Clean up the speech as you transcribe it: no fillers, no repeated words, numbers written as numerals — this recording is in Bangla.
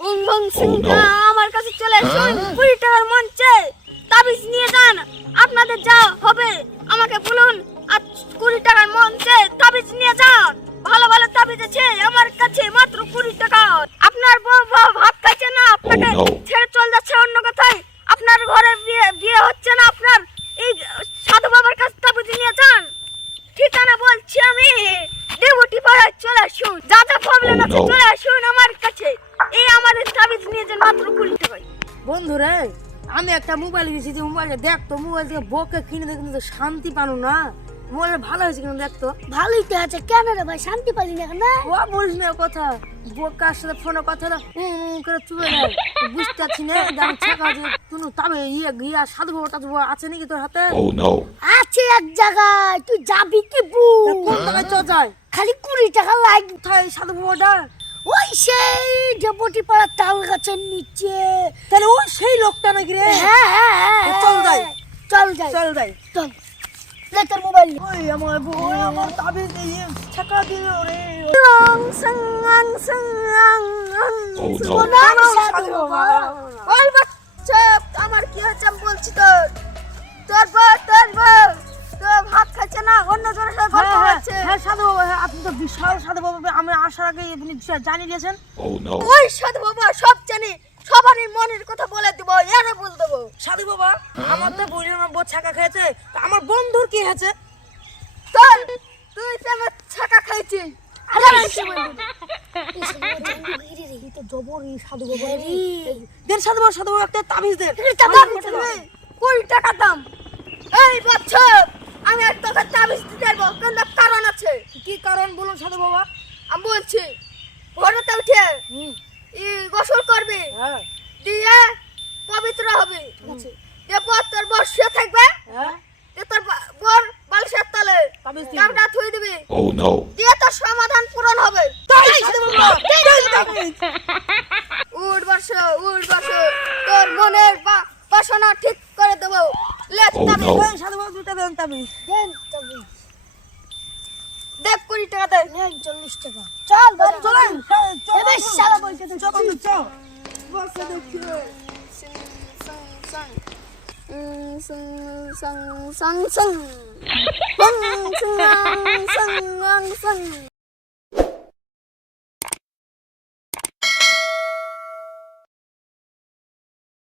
আমার কাছে চলে আসুন, 20 টাকার মঞ্চে তাবিজ নিয়ে যান, আপনাদের যা হবে আমাকে বলুন। আর 20 টাকার মঞ্চে তাবিজ নিয়ে যান, ভালো ভালো তাবিজ আছে আমার কাছে, মাত্র 20 টাকা। আপনার বউ ভাত খাইছে না, আপনাকে ছেড়ে চলে যাচ্ছে অন্য কোথায়, আপনার ঘরে বিয়ে হচ্ছে না, আপনার এই সাধু বাবার কাছে তাবিজ নিয়ে যান। ঠিকানা বলছি আমি, দেবটি পাড়ায় চলে আসুন, যা যা প্রবলেম আছে চলে আসুন আমার কাছে। এই আমাদের তাবিজ নিয়ে যান মাত্র 20 টাকায়। বন্ধুরে, আমি একটা মোবাইল কিনেছি, যে মোবাইলে দেখ তো, মোবাইল থেকে বকে কিনে দেখে কিন্তু শান্তি পানো না। মোবাইল ভালো হয়েছে কিন্তু দেখ তো। ভালোই তো আছে, কেন রে ভাই শান্তি পালি না কেন? ও বলিস না কথা, বোকার সাথে ফোনে কথা না করে চুবে যায়, বুঝতে পারছি না। দাম ছাকা আছে তুই, তবে ইয়া সাধু বাবা আছে নাকি তোর হাতে? আছে এক জায়গায়, তুই যাবি কি বু? কোন জায়গায় চ যায়? খালি 20 টাকা লাগবে। কোথায় সাধু বাবাটা? ওই সেই দেবটি পাড়া তাল গাছের নিচে। তাহলে ওই সেই লোকটা নাকি রে? হ্যাঁ, চল যাই, চল যাই, চল যাই। চল লে তোর মোবাইল। ওই আমার বউ, ওই আমার তাবিজ দিয়ে ছাকা দিল রে। আমার কি হচ্ছে আমি বলছি তোর বউ ভাত খাচ্ছে না, অন্য জনের সাথে গল্প করছে। হ্যাঁ সাধু বাবা, হ্যাঁ, আপনি তো বিশাল সাধু বাবা, আমি আসার আগে আপনি জানিয়ে দিয়েছেন। ওই সাধু বাবা সব জানি, সবারই মনের কথা বলে দেবো, এরা বল দেবো। সাধু বাবা, আমার তো বই আমার বউ ছাকা খেয়েছে, তা আমার বন্ধুর কি হয়েছে? চল, তুই তো আমার ছাকা খাইছিস। সাধু বাবা একটা তাবিজ দেন। 20 টাকা দাম। এই বাচ্চা, আমি আর তোকে তাবিজ দিতে পারবো, কিন্তু কারণ আছে। কি কারণ বলুন সাধু বাবা? আমি বলছি, ভোরতে উঠে গোসল করবি, হ্যাঁ দিয়ে পবিত্র হবি, এরপর তোর বর শুয়ে থাকবে, হ্যাঁ, তোর বর বালিশের তলে তাবিজ দিবি। কামটা থুই দিবি, দিয়ে তোর সমাধান পূরণ হবে। তাই সাধু বাবা, তাই তাবিজ। উঠ বস, তোর মনের বাসনা ঠিক করে দেবো। লেখ তাবিজ। ওই সাধু বাবা দুটো দেন তাবিজ। দেখ 20 টাকা দে। 40 টাকা। চল বাড়ি চলেন, এবে শালা বলছে তো চল বন্ধু, চল। বসে দেখি। সং